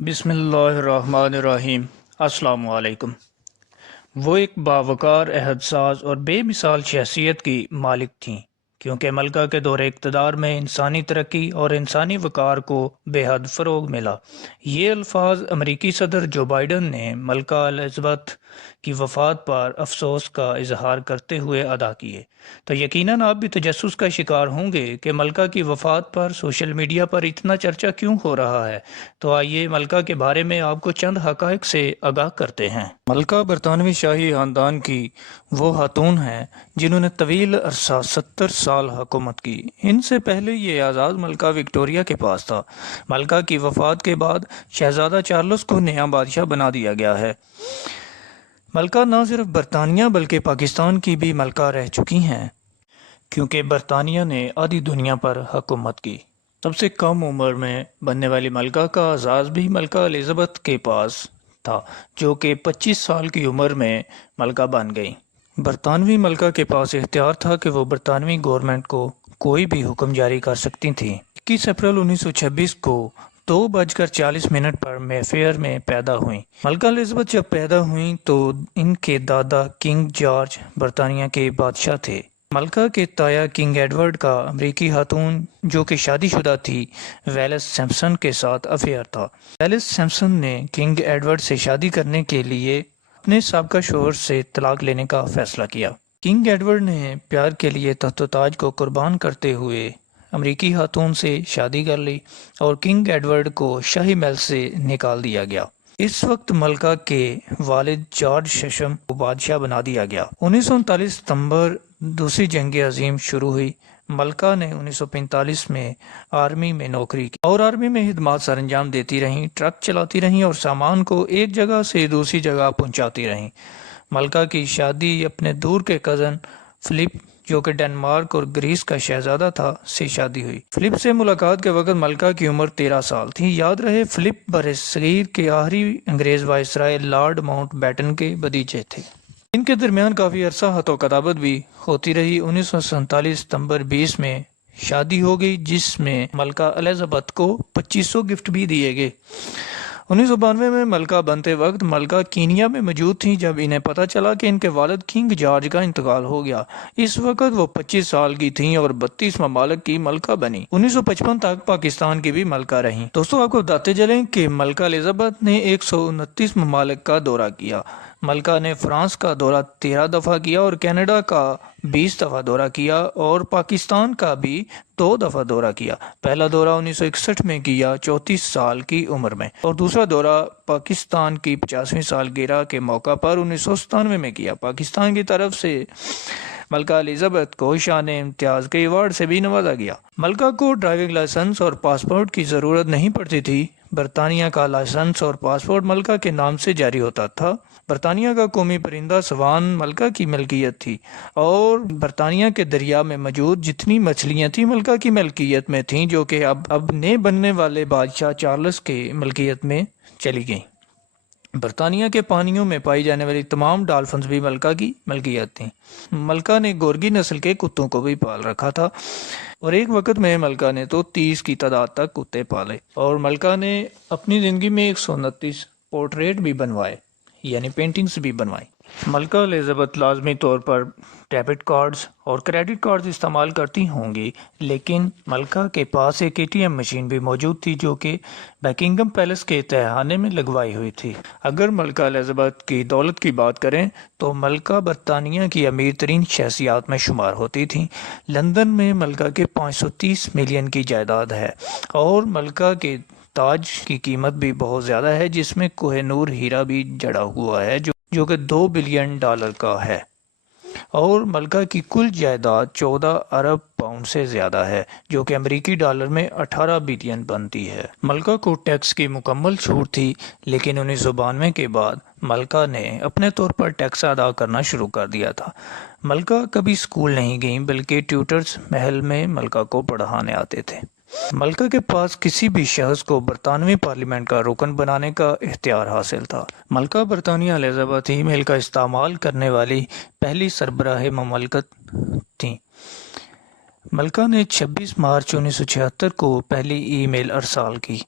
بسم اللہ الرحمن الرحیم۔ السلام علیکم۔ وہ ایک باوقار، عہد ساز اور بے مثال شخصیت کی مالک تھیں، کیونکہ ملکہ کے دور اقتدار میں انسانی ترقی اور انسانی وقار کو بے حد فروغ ملا۔ یہ الفاظ امریکی صدر جو بائیڈن نے ملکہ الزبتھ کی وفات پر افسوس کا اظہار کرتے ہوئے ادا کیے، تو یقیناً آپ بھی تجسس کا شکار ہوں گے کہ ملکہ کی وفات پر سوشل میڈیا پر اتنا چرچا کیوں ہو رہا ہے۔ تو آئیے ملکہ کے بارے میں آپ کو چند حقائق سے آگاہ کرتے ہیں۔ ملکہ برطانوی شاہی خاندان کی وہ خاتون ہیں جنہوں نے طویل عرصہ 70 سال حکومت کی۔ ان سے پہلے یہ آزاد ملکہ وکٹوریہ کے پاس تھا۔ ملکہ کی وفات کے بعد شہزادہ چارلس کو نیا بادشاہ بنا دیا گیا ہے۔ ملکہ نہ صرف برطانیہ بلکہ پاکستان کی بھی ملکہ رہ چکی ہیں، کیونکہ برطانیہ نے آدھی دنیا پر حکومت کی۔ سب سے کم عمر میں بننے والی ملکہ کا اعزاز بھی ملکہ الزبتھ کے پاس تھا، جو کہ 25 سال کی عمر میں ملکہ بن گئی۔ برطانوی ملکہ کے پاس اختیار تھا کہ وہ برطانوی گورنمنٹ کو کوئی بھی حکم جاری کر سکتی تھیں۔ 21 اپریل 1926 کو 2:40 پر مے فیئر میں پیدا ہوئیں۔ ملکہ الزبتھ جب پیدا ہوئیں تو ان کے دادا کنگ جارج برطانیہ کے بادشاہ تھے۔ ملکہ کے تایا کنگ ایڈورڈ کا امریکی خاتون جو کہ شادی شدہ تھی ویلس سمپسن کے ساتھ افیئر تھا۔ ویلس سمپسن نے کنگ ایڈورڈ سے شادی کرنے کے لیے اپنے سابقہ شوہر سے طلاق لینے کا فیصلہ کیا۔ کنگ ایڈورڈ نے پیار کے لیے تخت و تاج کو قربان کرتے ہوئے امریکی خاتون سے شادی کر لی اور کنگ ایڈورڈ کو شاہی محل سے نکال دیا گیا۔ اس وقت ملکہ کے والد جارج ششم کو بادشاہ بنا دیا گیا۔ 1939 ستمبر دوسری جنگ عظیم شروع ہوئی۔ ملکہ نے 1945 میں آرمی میں نوکری کی اور آرمی میں خدمات سر انجام دیتی رہیں، ٹرک چلاتی رہیں اور سامان کو ایک جگہ سے دوسری جگہ پہنچاتی رہیں۔ ملکہ کی شادی اپنے دور کے کزن فلپ جو کہ ڈنمارک اور گریس کا شہزادہ تھا سے شادی ہوئی۔ فلپ سے ملاقات کے وقت ملکہ کی عمر 13 سال تھی۔ یاد رہے فلپ برصغیر کے آخری انگریز وائسرائے لارڈ ماؤنٹ بیٹن کے بھتیجے تھے۔ ان کے درمیان کافی عرصہ خط و کتابت بھی ہوتی رہی۔ 1947 ستمبر 20 میں شادی ہو گئی، جس میں ملکہ الزبتھ کو 2500 گفٹ بھی دیے گئے۔ 1992 میں ملکہ بنتے وقت ملکہ کینیا میں موجود تھیں جب انہیں پتہ چلا کہ ان کے والد کنگ جارج کا انتقال ہو گیا۔ اس وقت وہ 25 سال کی تھیں اور 32 ممالک کی ملکہ بنی۔ 1955 تک پاکستان کی بھی ملکہ رہیں۔ دوستوں آپ کو بتاتے چلیں کہ ملکہ الزبتھ نے 129 ممالک کا دورہ کیا۔ ملکہ نے فرانس کا دورہ 13 دفعہ کیا اور کینیڈا کا 20 دفعہ دورہ کیا اور پاکستان کا بھی 2 دفعہ دورہ کیا۔ پہلا دورہ 1961 میں کیا 34 سال کی عمر میں، اور دوسرا دورہ پاکستان کی 50ویں سالگرہ کے موقع پر 1997 میں کیا۔ پاکستان کی طرف سے ملکہ الزبتھ کو شان امتیاز کے ایوارڈ سے بھی نوازا گیا۔ ملکہ کو ڈرائیونگ لائسنس اور پاسپورٹ کی ضرورت نہیں پڑتی تھی۔ برطانیہ کا لائسنس اور پاسپورٹ ملکہ کے نام سے جاری ہوتا تھا۔ برطانیہ کا قومی پرندہ سوان ملکہ کی ملکیت تھی اور برطانیہ کے دریا میں موجود جتنی مچھلیاں تھیں ملکہ کی ملکیت میں تھیں، جو کہ اب نئے بننے والے بادشاہ چارلس کے ملکیت میں چلی گئیں۔ برطانیہ کے پانیوں میں پائی جانے والی تمام ڈالفنز بھی ملکہ کی ملکیت تھیں۔ ملکہ نے گورگی نسل کے کتوں کو بھی پال رکھا تھا اور ایک وقت میں ملکہ نے تو 30 کی تعداد تک کتے پالے، اور ملکہ نے اپنی زندگی میں 129 پورٹریٹ بھی بنوائے، یعنی پینٹنگز بھی بنوائی۔ ملکہ الزبتھ لازمی طور پر ڈیبٹ کارڈز اور کریڈٹ کارڈز استعمال کرتی ہوں گی، لیکن ملکہ کے پاس ایک ATM مشین بھی موجود تھی جو کہ بکنگم پیلس کے تہخانے میں لگوائی ہوئی تھی۔ اگر ملکہ الزبتھ کی دولت کی بات کریں تو ملکہ برطانیہ کی امیر ترین شخصیات میں شمار ہوتی تھیں۔ لندن میں ملکہ کے 530 ملین کی جائیداد ہے اور ملکہ کے تاج کی قیمت بھی بہت زیادہ ہے، جس میں کوہ نور ہیرا بھی جڑا ہوا ہے جو کہ $2 بلین کا ہے، اور ملکہ کی کل جائیداد 14 ارب پاؤنڈ سے زیادہ ہے، جو کہ امریکی ڈالر میں 18 بلین بنتی ہے۔ ملکہ کو ٹیکس کی مکمل چھوٹ تھی، لیکن 1992 کے بعد ملکہ نے اپنے طور پر ٹیکس ادا کرنا شروع کر دیا تھا۔ ملکہ کبھی اسکول نہیں گئیں، بلکہ ٹیوٹرز محل میں ملکہ کو پڑھانے آتے تھے۔ ملکہ کے پاس کسی بھی شخص کو برطانوی پارلیمنٹ کا رکن بنانے کا اختیار حاصل تھا۔ ملکہ برطانیہ الزبتھ ای میل کا استعمال کرنے والی پہلی سربراہ مملکت تھیں۔ ملکہ نے 26 مارچ 1976 کو پہلی ای میل ارسال کی۔